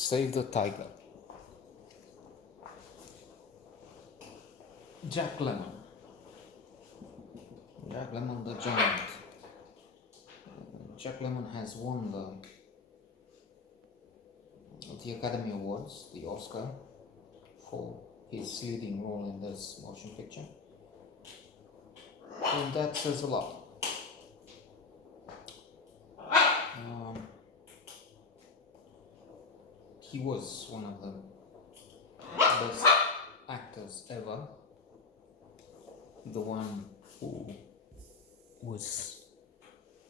Save the Tiger. Jack Lemmon. Jack Lemmon the Giant. Jack Lemmon has won the Academy Awards, the Oscar, for his leading role in this motion picture. And that says a lot. He was one of the best actors ever. The one who was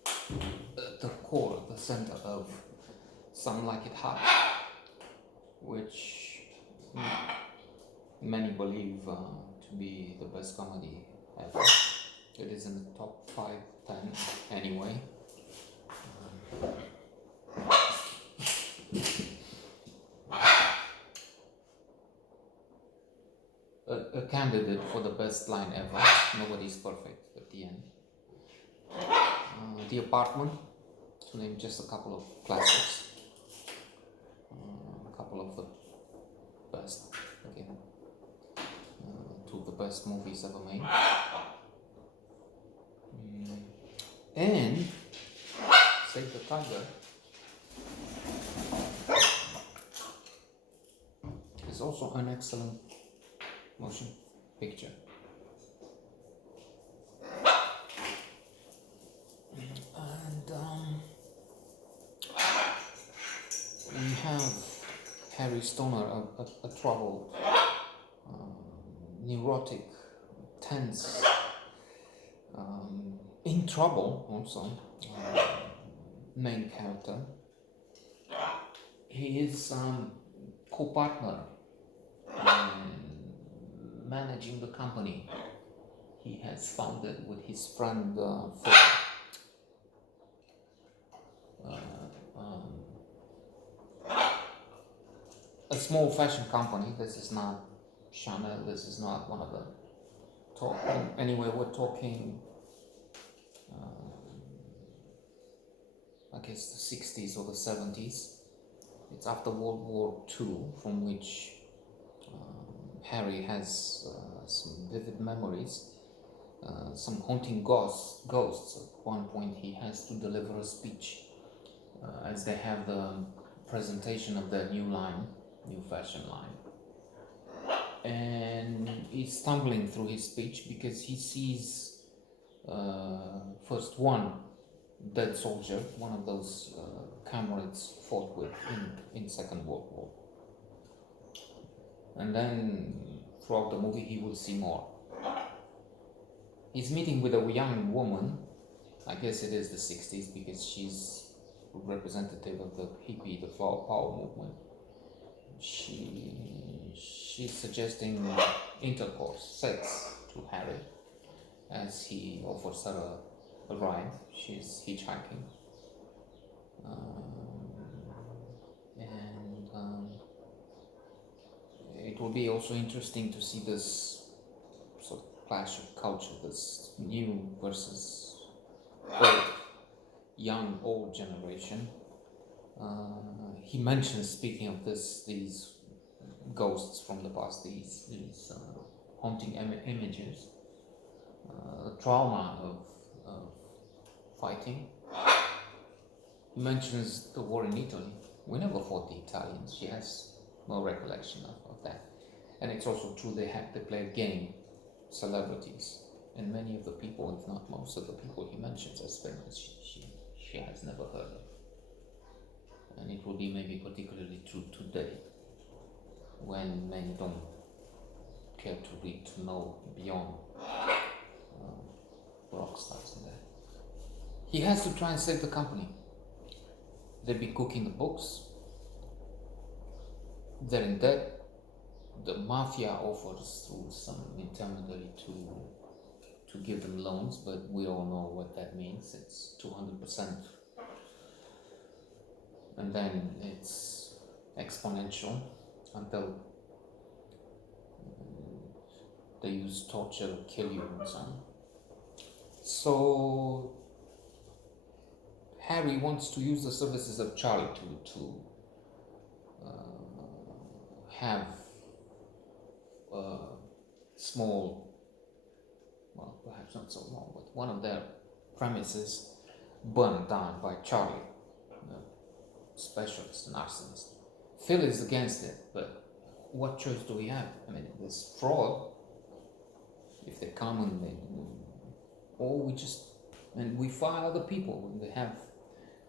at the core, at the center of Some Like It Hot, which many believe to be the best comedy ever. It is in the top 5, 10 anyway. A candidate for the best line ever. Nobody's perfect at the end. The Apartment, to name just a couple of classics. A couple of the best, again. Two of the best movies ever made. And Save the Tiger is also an excellent motion picture. And we have Harry Stoner, a troubled, neurotic, tense, in trouble also, main character. He is co-partner managing the company he has founded with his friend Phil. A small fashion company. This is not Chanel, this is not one of the top. Anyway, we're talking I guess the 60s or the 70s. It's after World War II, from which Harry has some vivid memories, some haunting ghosts. At one point he has to deliver a speech as they have the presentation of their new fashion line. And he's stumbling through his speech because he sees first one dead soldier, one of those comrades fought with in Second World War. And then throughout the movie he will see more. He's meeting with a young woman, I guess it is the 60s because she's representative of the hippie, the flower power movement. She's suggesting intercourse, sex to Harry as he offers her a ride. She's hitchhiking. It will be also interesting to see this sort of clash of culture, this new versus old, young, old generation. He mentions, speaking of these ghosts from the past, these haunting images, the trauma of fighting. He mentions the war in Italy. We never fought the Italians. She has no recollection of that. And it's also true they play a game, celebrities, and many of the people, if not most of the people he mentions as famous, she has never heard of. And it will be maybe particularly true today, when many don't care to read, to know beyond rock stars and that. He has to try and save the company. They've been cooking the books. They're in debt. The mafia offers through some intermediary to give them loans, but we all know what that means. It's 200%. And then it's exponential until they use torture, kill you, and so on. So Harry wants to use the services of Charlie to have a small, well, perhaps not so long, but one of their premises burned down by Charlie, the specialist, an arsonist. Phil is against it, but what choice do we have? I mean, this fraud, if they come and they, or we just, and we fire other people, and they have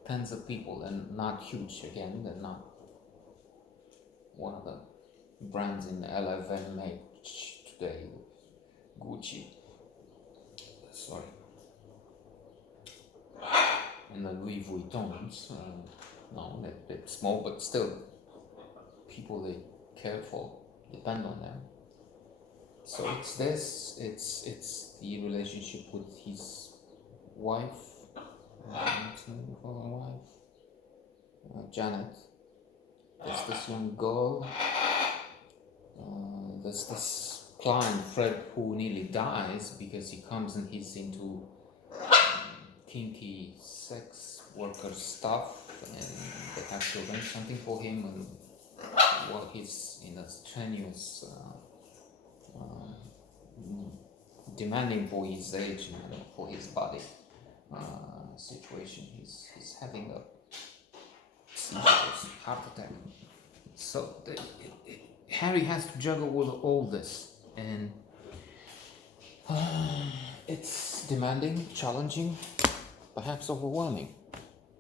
tens of people and not huge again, they're not one of the brands in LVMH today, Gucci, sorry, and the Louis Vuittons, no, they're small, but still, people they care for depend on them. So it's this, it's the relationship with his wife, what's the name of her wife? Janet. There's this young girl. There's this client, Fred, who nearly dies because he comes and he's into kinky sex worker stuff, and they have to arrange something for him, and while he's in a strenuous, demanding for his age and for his body situation, he's having a heart attack. So Harry has to juggle all this, and it's demanding, challenging, perhaps overwhelming.